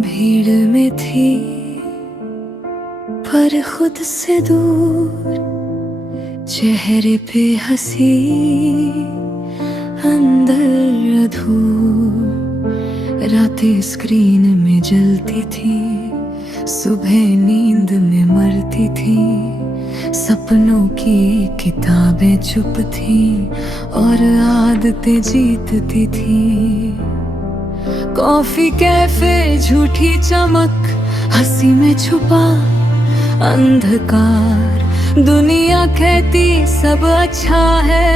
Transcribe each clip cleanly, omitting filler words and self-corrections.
भीड़ में थी पर खुद से दूर, चेहरे पे हंसी अंदर अधूर। रातें स्क्रीन में जलती थी, सुबह नींद में मरती थी। सपनों की किताबें चुप थी और आदतें जीतती थी। कॉफी कैफे झूठी चमक, हंसी में छुपा अंधकार। दुनिया कहती सब अच्छा है,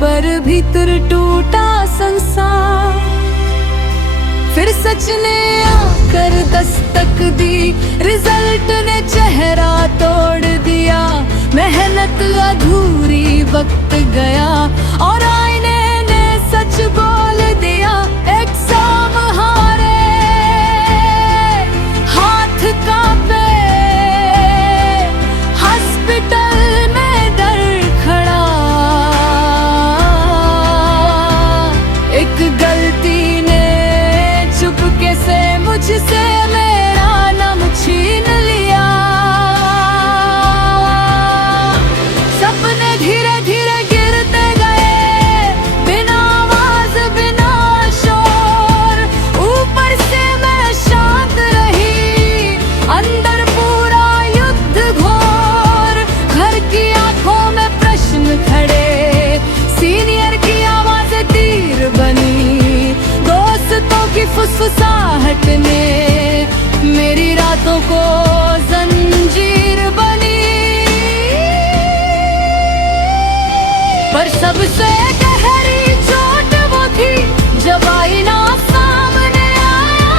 पर भीतर टूटा संसार। फिर सच ने आकर दस्तक दी, रिजल्ट ने चेहरा तोड़ दिया। मेहनत अधूरी, वक्त गया और आईने ने सच बोल दिया। एग्जाम हारे, हाथ कांपे, हॉस्पिटल में डर खड़ा। एक गलती ने चुपके से मुझसे मेरा नाम छीन लिया। सपने धीरे धीरे गिरते गए, बिना आवाज बिना शोर। ऊपर से मैं शांत रही, अंदर पूरा युद्ध घोर। घर की आंखों में प्रश्न खड़े, सीनियर की आवाज़ें तीर बनी। दोस्तों की फुसफुसाहट ने मेरी रातों को जंजीर बनी। पर सबसे गहरी चोट वो थी जब आईना सामने आया।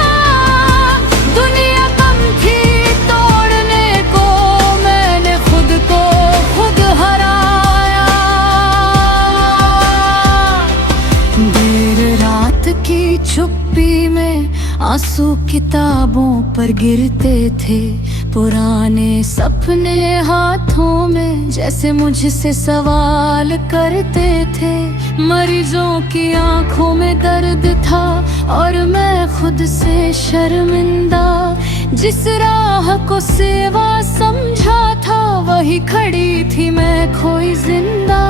दुनिया कम थी तोड़ने को, मैंने खुद को खुद हराया। देर रात की चुप्पी में आंसू किताबों पर गिरते थे। पुराने सपने हाथों में जैसे मुझसे सवाल करते थे। मरीजों की आंखों में दर्द था और मैं खुद से शर्मिंदा। जिस राह को सेवा समझा था, वही खड़ी थी मैं खोई जिंदा।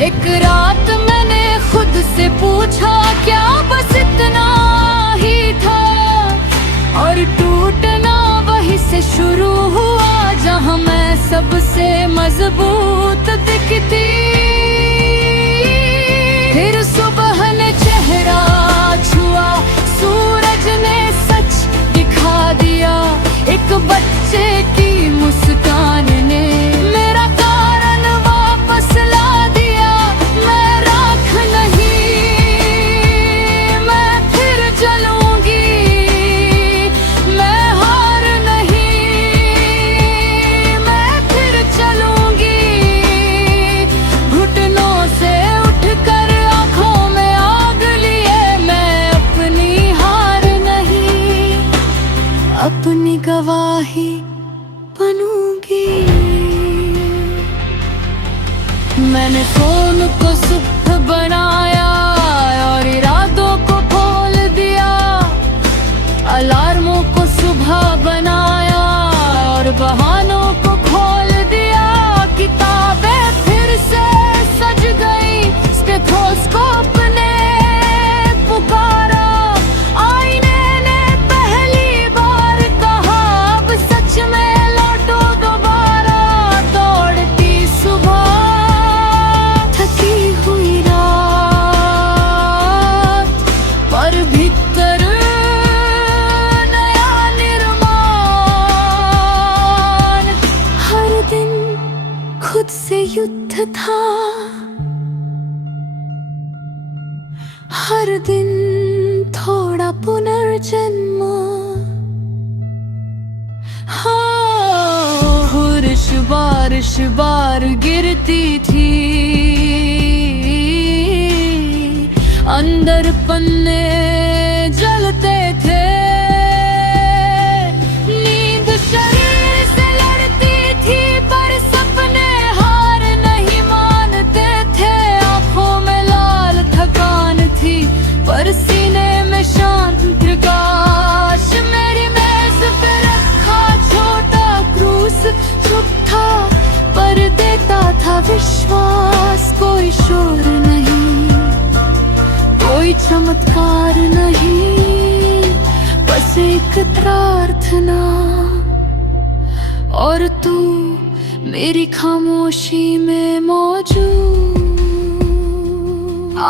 एक रात मैंने खुद से पूछा, क्या बस इतना ही था? और टूटना वहीं से शुरू हुआ, जहां मैं सबसे मजबूत दिखती। फिर सुबह ने चेहरा छुआ, सूरज ने सच दिखा दिया। एक बच्चे की मुस्कान ने मेरा कारण वापस ला दिया। मैं राख नहीं, मैं फिर जलूंगी। मैं हार नहीं, मैं फिर चलूंगी। घुटनों से उठकर आंखों में आग लिए, मैं अपनी हार नहीं, अपनी गवाही बनूंगी। मैंने फोन को सुबह बनाया और इरादों को खोल दिया। अलार्मों को सुबह बनाया और बहानों को खोल दिया। किताबें फिर से सज गई, स्टेथोस्कोप ने पुकारा। आईने ने पहली बार कहा, अब सच में लौटो दोबारा। दौड़ती सुबह, थकी हुई रात, पर भीतर नया निर्माण। हर दिन खुद से युद्ध था, हर दिन थोड़ा पुनर्जन्म। हाँ, हुर्श बारिश बार गिरती थी, अंदर पन्ने जलते थे। नींद शरीर से लड़ती थी, पर सपने हार नहीं मानते थे। आंखों में लाल थकान थी, पर सीने में शांत प्रकाश। शोर नहीं, कोई चमत्कार नहीं, बस एक प्रार्थना और तू मेरी खामोशी में मौजूद।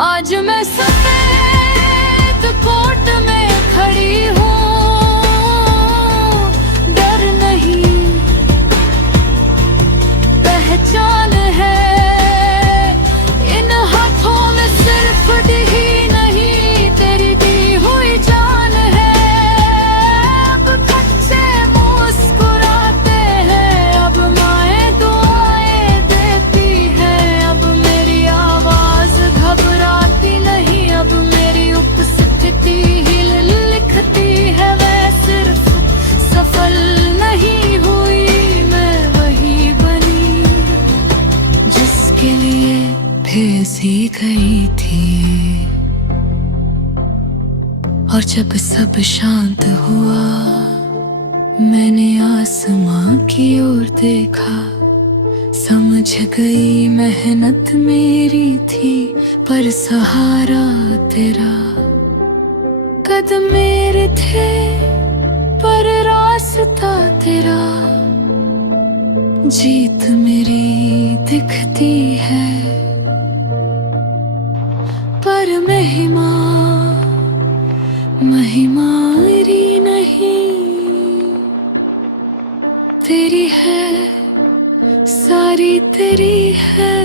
आज मैं सफेद कोट में खड़ी हूँ, डर नहीं पहचान है। इन हाथों में सिर्फ दी नहीं तेरी दी हुई जान है। अब बच्चे मुस्कुराते हैं, अब माएं दुआएं देती है, अब मेरी आवाज घबराती नहीं, अब मेरी उपस्थिति ही लिखती है। मैं सिर्फ सफल नहीं हुई, मैं वही बनी जिसके लिए भेजी गई थी। और जब सब शांत हुआ, मैंने आसमां की ओर देखा, समझ गई मेहनत मेरी थी पर सहारा तेरा। कदम मेरे थे पर रास्ता तेरा, जीत मेरी दिखती है पर महिमा मेरी नहीं, तेरी है सारी तेरी है।